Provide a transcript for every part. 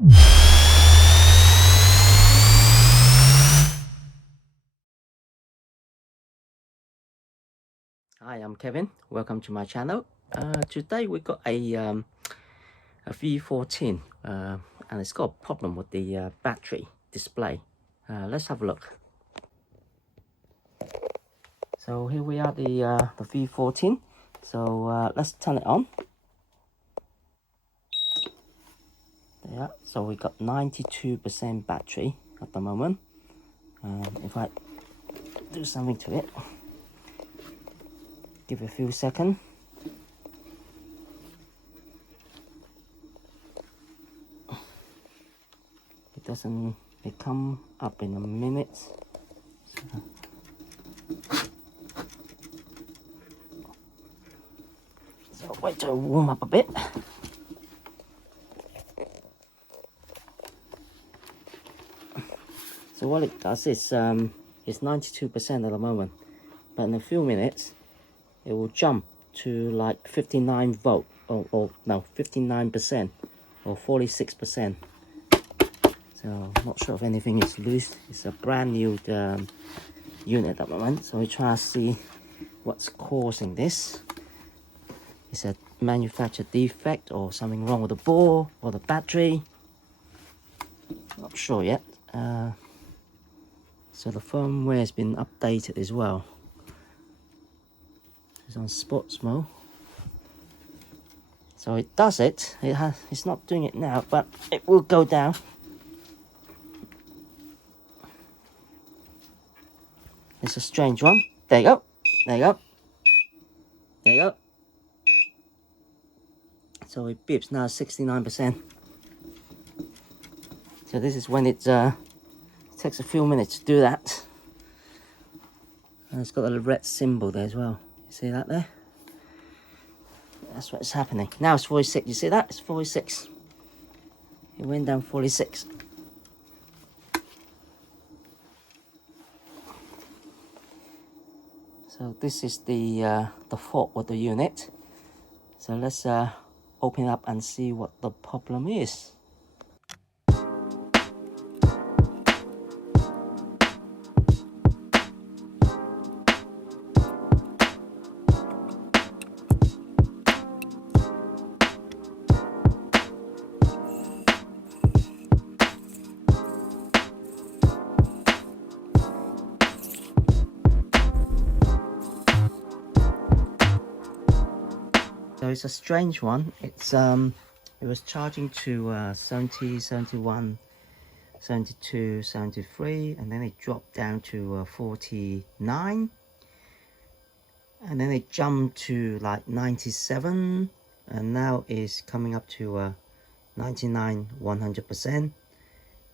Hi, I'm Kevin. Welcome to my channel. Today we got a V14 and it's got a problem with the battery display. Let's have a look. So here we are, the V14. So let's turn it on. There, so we got 92% battery at the moment. If I do something to it, give it a few seconds. It doesn't come up in a minute. So wait to warm up a bit. So what it does is it's 92% at the moment, but in a few minutes it will jump to like 59 volt or no 59% or 46%. So I'm not sure if anything is loose. It's a brand new unit at the moment, so we try to see what's causing this. Is a manufacturer defect or something wrong with the board or the battery? Not sure yet. So the firmware has been updated as well. It's on sports mode. So it does it. It's not doing it now, but it will go down. It's a strange one. There you go. There you go. There you go. So it beeps now 69%. So this is when it takes a few minutes to do that. And it's got a red symbol there as well. You see that there? That's what's happening. Now it's 46. You see that? It's 46. It went down 46. So this is the fault with the unit. So let's open it up and see what the problem is. So it's a strange one. It's it was charging to 70, 71, 72, 73, and then it dropped down to 49, and then it jumped to like 97, and now it's coming up to 99, 100%,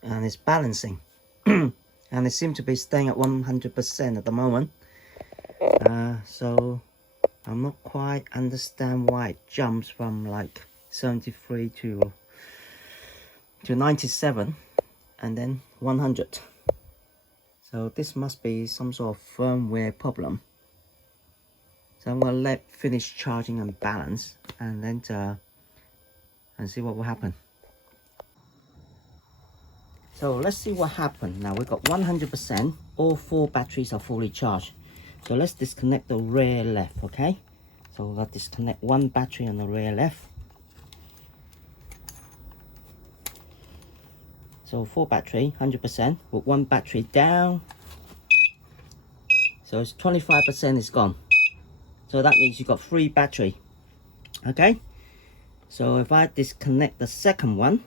and it's balancing. And it seems to be staying at 100% at the moment. So I'm not quite understand why it jumps from like 73 to 97 and then 100. So this must be some sort of firmware problem. So I'm gonna let finish charging and balance, and then and see what will happen. So let's see what happened. Now we've got 100%. All 4 batteries are fully charged. So let's disconnect the rear left, okay? So we'll disconnect 1 battery on the rear left. So 4 battery, 100%, with 1 battery down. So it's 25% is gone. So that means you've got 3 battery, okay? So if I disconnect the second one,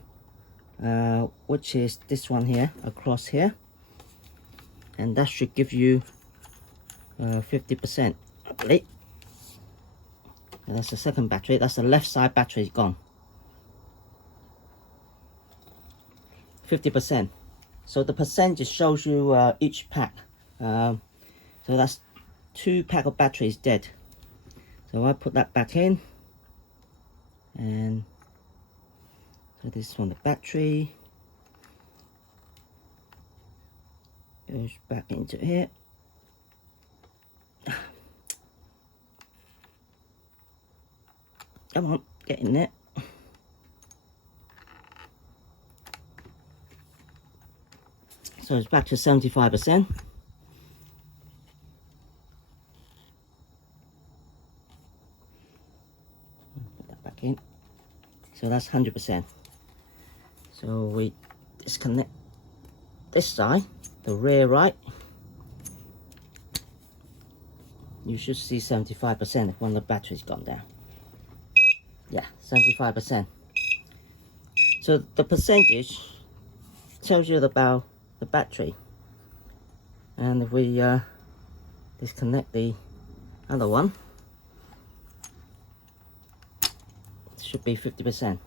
which is this one here, across here, and that should give you 50%, I believe. And that's the second battery. That's the left side battery gone. 50%. So the percentage shows you each pack. So that's 2 pack of batteries dead. So I put that back in, and so this one, the battery goes back into here. Come on, get in there. So it's back to 75%. Put that back in. So that's 100%. So we disconnect this side, the rear right. You should see 75% if one of the batteries gone down. Yeah, 75%. So the percentage tells you about the battery. And if we disconnect the other one, it should be 50%.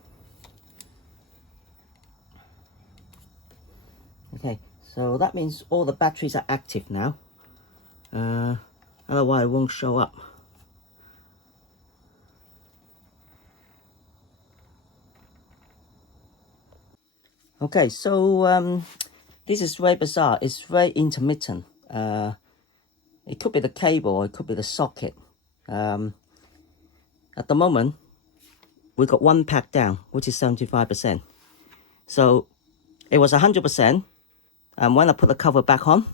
Okay, so that means all the batteries are active now. Otherwise it won't show up. Okay, so this is very bizarre. It's very intermittent. It could be the cable or it could be the socket. At the moment, we got one pack down, which is 75%. So it was 100%, and when I put the cover back on,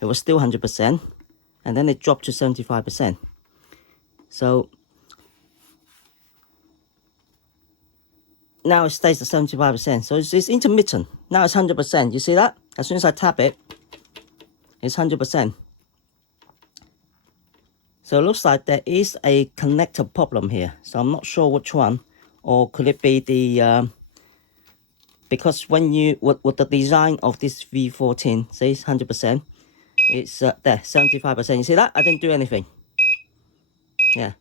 it was still 100%, and then it dropped to 75%. So now it stays at 75%. So it's intermittent. Now it's 100%. You see that? As soon as I tap it, it's 100%. So it looks like there is a connector problem here. So I'm not sure which one, or could it be the because when you with the design of this V14 says 100%, it's there 75%. You see that? I didn't do anything. Yeah.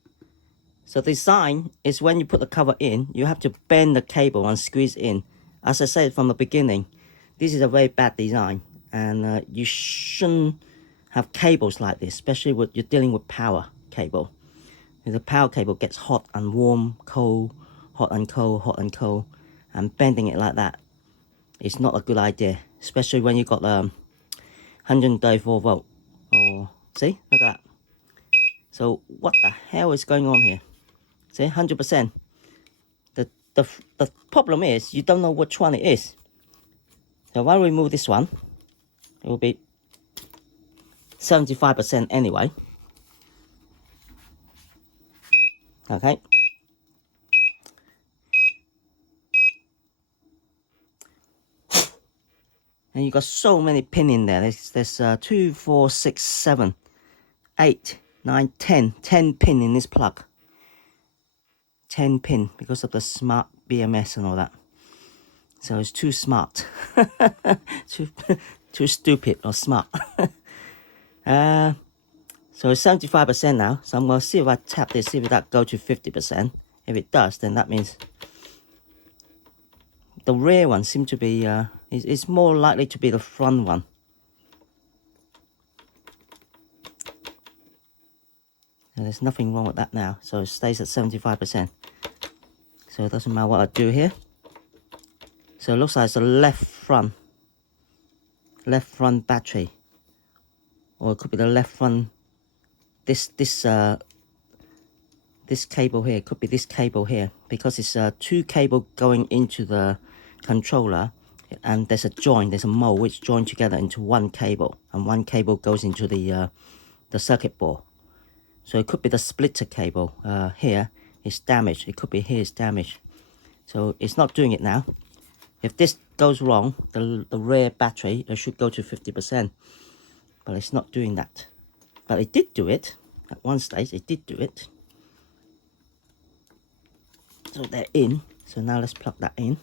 So the design is when you put the cover in, you have to bend the cable and squeeze in. As I said from the beginning, this is a very bad design, and you shouldn't have cables like this, especially when you're dealing with power cable. If the power cable gets hot and warm, cold, hot and cold, hot and cold, and bending it like that, it's not a good idea, especially when you've got 134 volt. Or see, look at that. So what the hell is going on here? See, 100%. The problem is you don't know which one it is. So if I remove this one, it will be 75% anyway. Okay. And you got so many pins in there. There's 2, 4, 6, 7, 8, 9, 10 pin in this plug. 10 pin because of the smart BMS and all that. So it's too smart. too stupid or smart. So it's 75% now. So I'm going to see if I tap this, see if that goes to 50%. If it does, then that means the rear one seems to be, it's more likely to be the front one. And there's nothing wrong with that now. So it stays at 75%. So it doesn't matter what I do here. So it looks like it's a left front battery. Or it could be the left front, this cable here, it could be this cable here, because it's two cable going into the controller, and there's a joint, there's a mold which join together into one cable, and one cable goes into the circuit board. So it could be the splitter cable here is damaged, it could be here is damaged. So it's not doing it now. If this goes wrong, the rear battery, it should go to 50%, but it's not doing that. But it did do it at one stage, it did do it. So they're in. So now let's plug that in.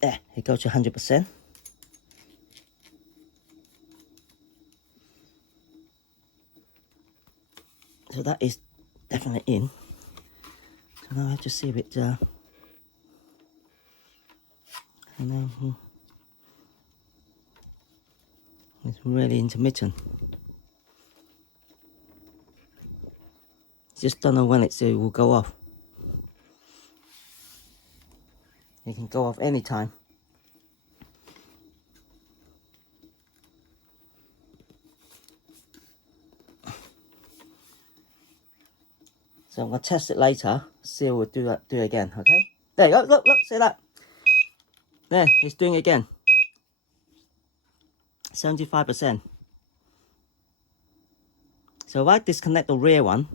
There, it goes to 100%. So that is definitely in. So now I have to see if it it's really intermittent. Just don't know when it will go off. It can go off anytime. So I'm gonna test it later. See if we'll do it again. Okay. There you go. Look, see that? There, it's doing it again. 75%. So if I disconnect the rear one,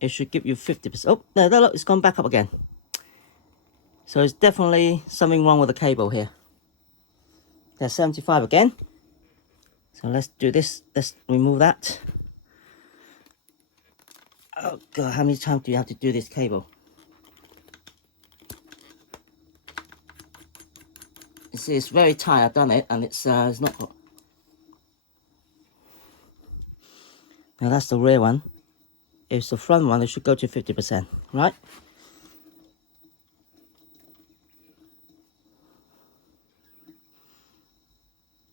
it should give you 50%. Oh, no, look, it's gone back up again. So it's definitely something wrong with the cable here. There's 75 again. So let's do this. Let's remove that. Oh God, how many times do you have to do this cable? You see, it's very tight. I've done it, and it's not. Now that's the rear one. If it's the front one, it should go to 50%, right?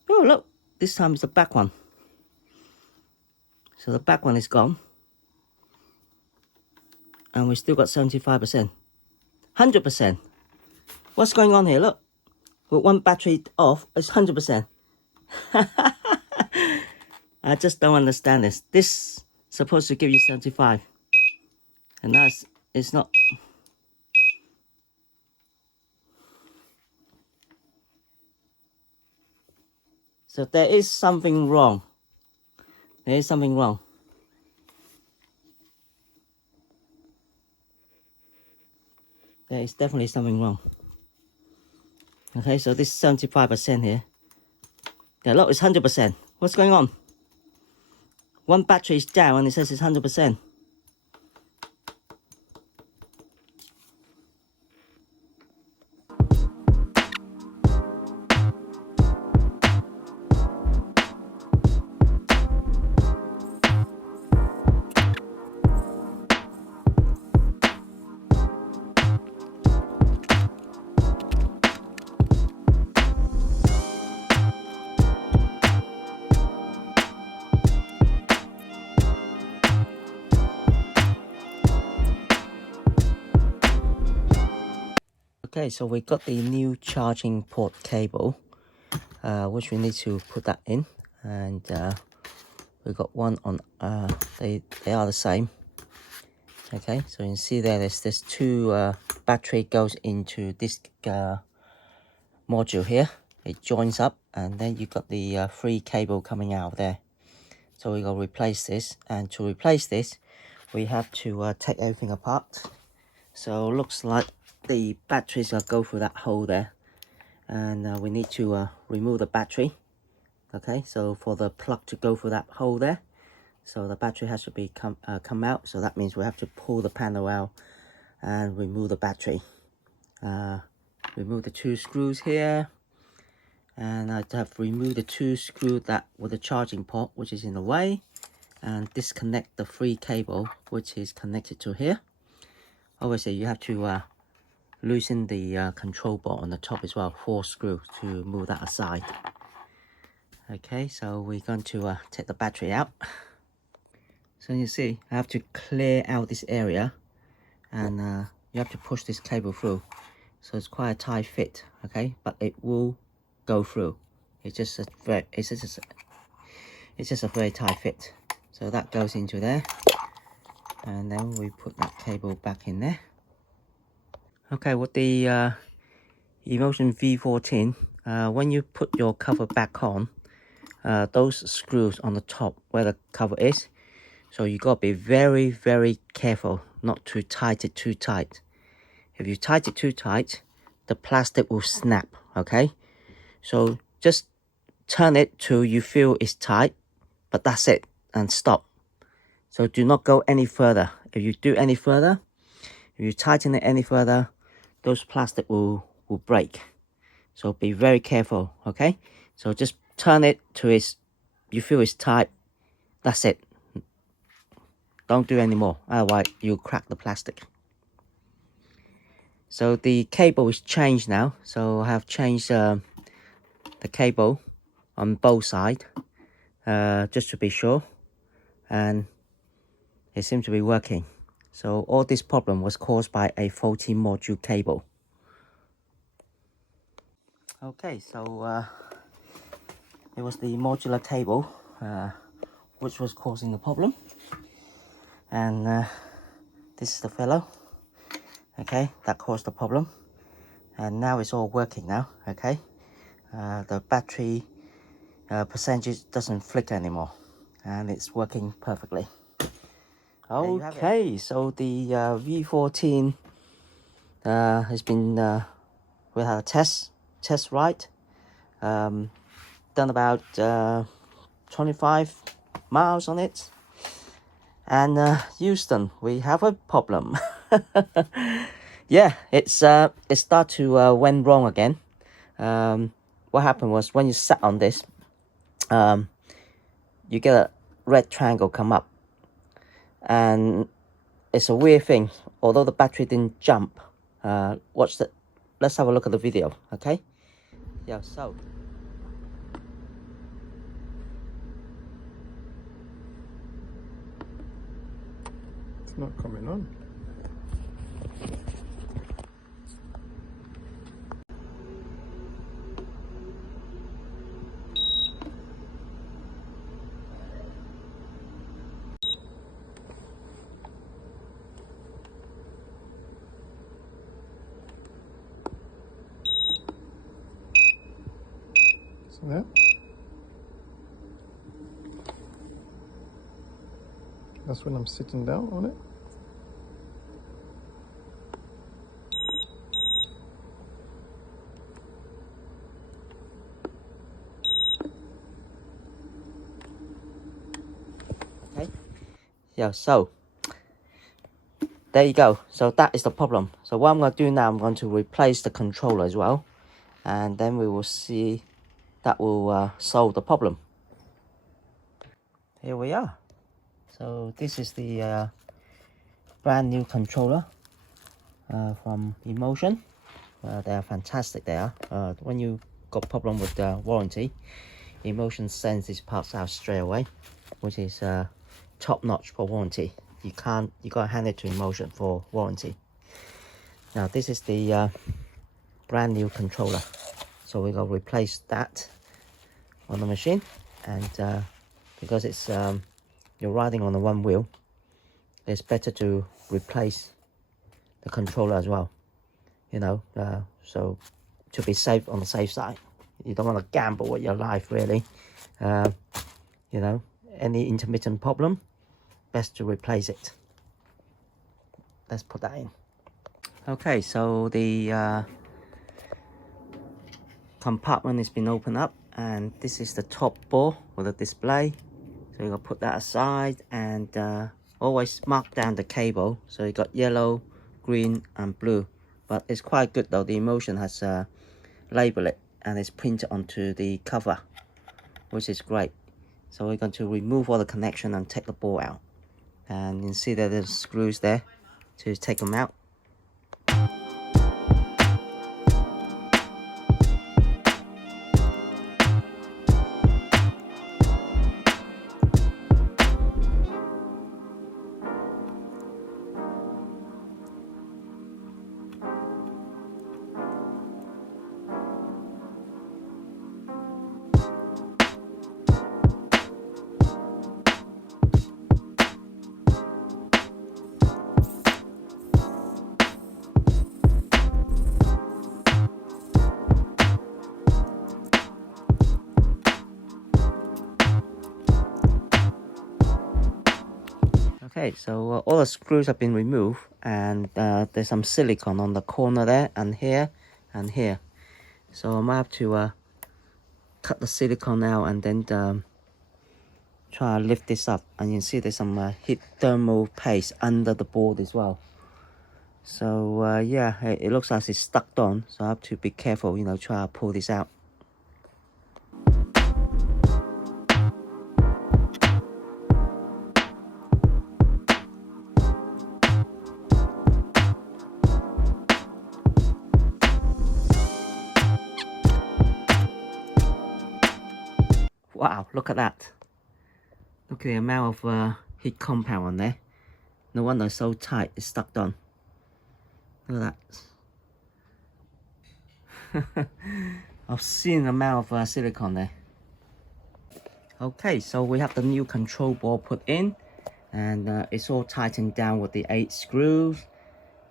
Oh look, this time it's the back one. So the back one is gone. And we still got 75%. 100%. What's going on here? Look, with one battery off, it's 100%. I just don't understand this. This is supposed to give you 75. And that's, it's not. So there is something wrong. There is something wrong. There is definitely something wrong. Okay, so this is 75% here. Yeah, look, it's 100%. What's going on? One battery is down and it says it's 100%. Okay, so we got the new charging port cable, which we need to put that in, and we got one on. They are the same. Okay, so you can see there's two battery goes into this module here. It joins up, and then you got the free cable coming out there. So we got to replace this, and to replace this, we have to take everything apart. So looks like the batteries will go through that hole there, and we need to remove the battery. Okay, so for the plug to go through that hole there, so the battery has to be come out. So that means we have to pull the panel out and remove the battery. Remove the two screws here, and I have removed the two screws that with the charging port, which is in the way, and disconnect the free cable which is connected to here. Obviously you have to loosen the control board on the top as well, 4 screws to move that aside. Okay, so we're going to take the battery out. So you see, I have to clear out this area, and you have to push this cable through. So it's quite a tight fit, okay, but it will go through. It's just a very tight fit. So that goes into there, and then we put that cable back in there. Okay, with the Inmotion V14, when you put your cover back on, those screws on the top where the cover is, so you got to be very, very careful not to tighten it too tight. If you tighten it too tight, the plastic will snap, okay? So just turn it till you feel it's tight, but that's it, and stop. So do not go any further. If you do any further, if you tighten it any further, those plastic will break. So be very careful, okay? So just turn it to you feel it's tight, that's it. Don't do any more, otherwise you'll crack the plastic. So the cable is changed now. So I have changed the cable on both sides, just to be sure, and it seems to be working. So all this problem was caused by a faulty module cable. Okay, so it was the modular cable which was causing the problem, and this is the fellow, okay, that caused the problem. and now it's all working now. Okay, the battery percentage doesn't flicker anymore, and it's working perfectly. Okay, so the V14 has been we had a test ride, done about 25 miles on it, and Houston, we have a problem. Yeah, it start to went wrong again. What happened was when you sat on this, you get a red triangle come up, and it's a weird thing. Although the battery didn't jump, let's have a look at the video. Okay, yeah, so it's not coming on. So there. That's when I'm sitting down on it. okay, yeah, so there you go. So that is the problem. So what I'm going to do now, I'm going to replace the controller as well, and then we will see that will solve the problem. Here we are. So this is the brand new controller from Inmotion. They are fantastic. They are. When you got problem with the warranty, Inmotion sends these parts out straight away, which is top notch for warranty. You gotta hand it to Inmotion for warranty. Now this is the brand new controller, so we're gonna replace that on the machine, and because it's you're riding on the one wheel, it's better to replace the controller as well, you know, so to be safe, on the safe side. You don't want to gamble with your life, really. You know, any intermittent problem, best to replace it. Let's put that in. Okay, so the compartment has been opened up, and this is the top board for the display. So you're gonna put that aside, and always mark down the cable. So you got yellow, green, and blue. But it's quite good though. The Inmotion has labeled it, and it's printed onto the cover, which is great. So we're going to remove all the connection and take the board out, and you can see that there's screws there to take them out. Okay, so all the screws have been removed, and there's some silicone on the corner there, and here, and here. So I might have to cut the silicone out, and then try to lift this up. And you can see there's some heat thermal paste under the board as well. So yeah, it looks like it's stuck on, so I have to be careful, you know, try to pull this out. Wow, look at that. Look at the amount of heat compound on there. No wonder it's so tight, it's stuck on. Look at that. I've seen the amount of silicone there. Okay, so we have the new control board put in, and it's all tightened down with the 8 screws.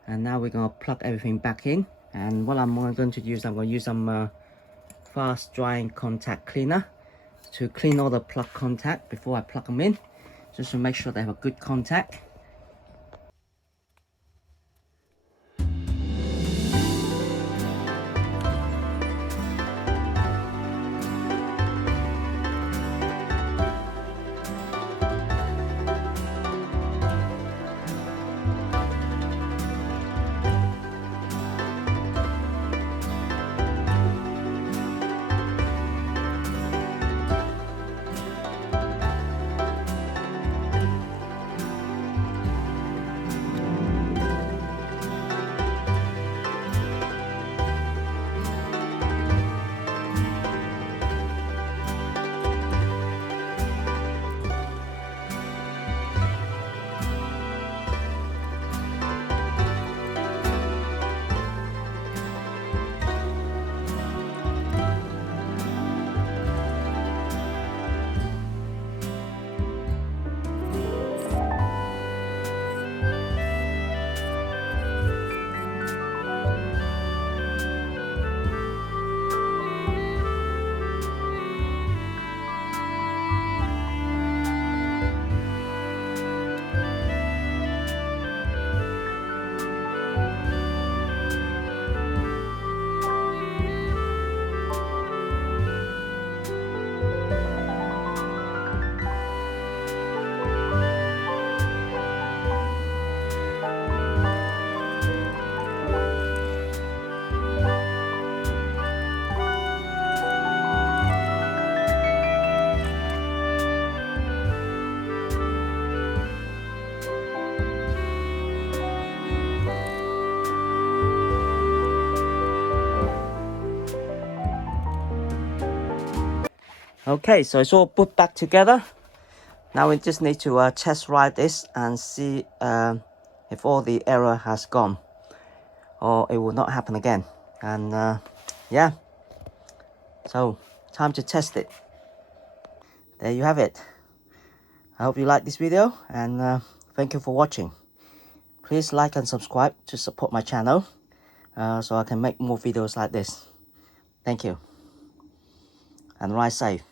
And now we're gonna plug everything back in, And what I'm going to use, I'm going to use some fast drying contact cleaner to clean all the plug contact before I plug them in, just to make sure they have a good contact. Okay, so it's all put back together. Now we just need to test ride this and see if all the error has gone, or it will not happen again. And yeah, so time to test it. There you have it. I hope you like this video, and thank you for watching. Please like and subscribe to support my channel so I can make more videos like this. Thank you, and ride safe.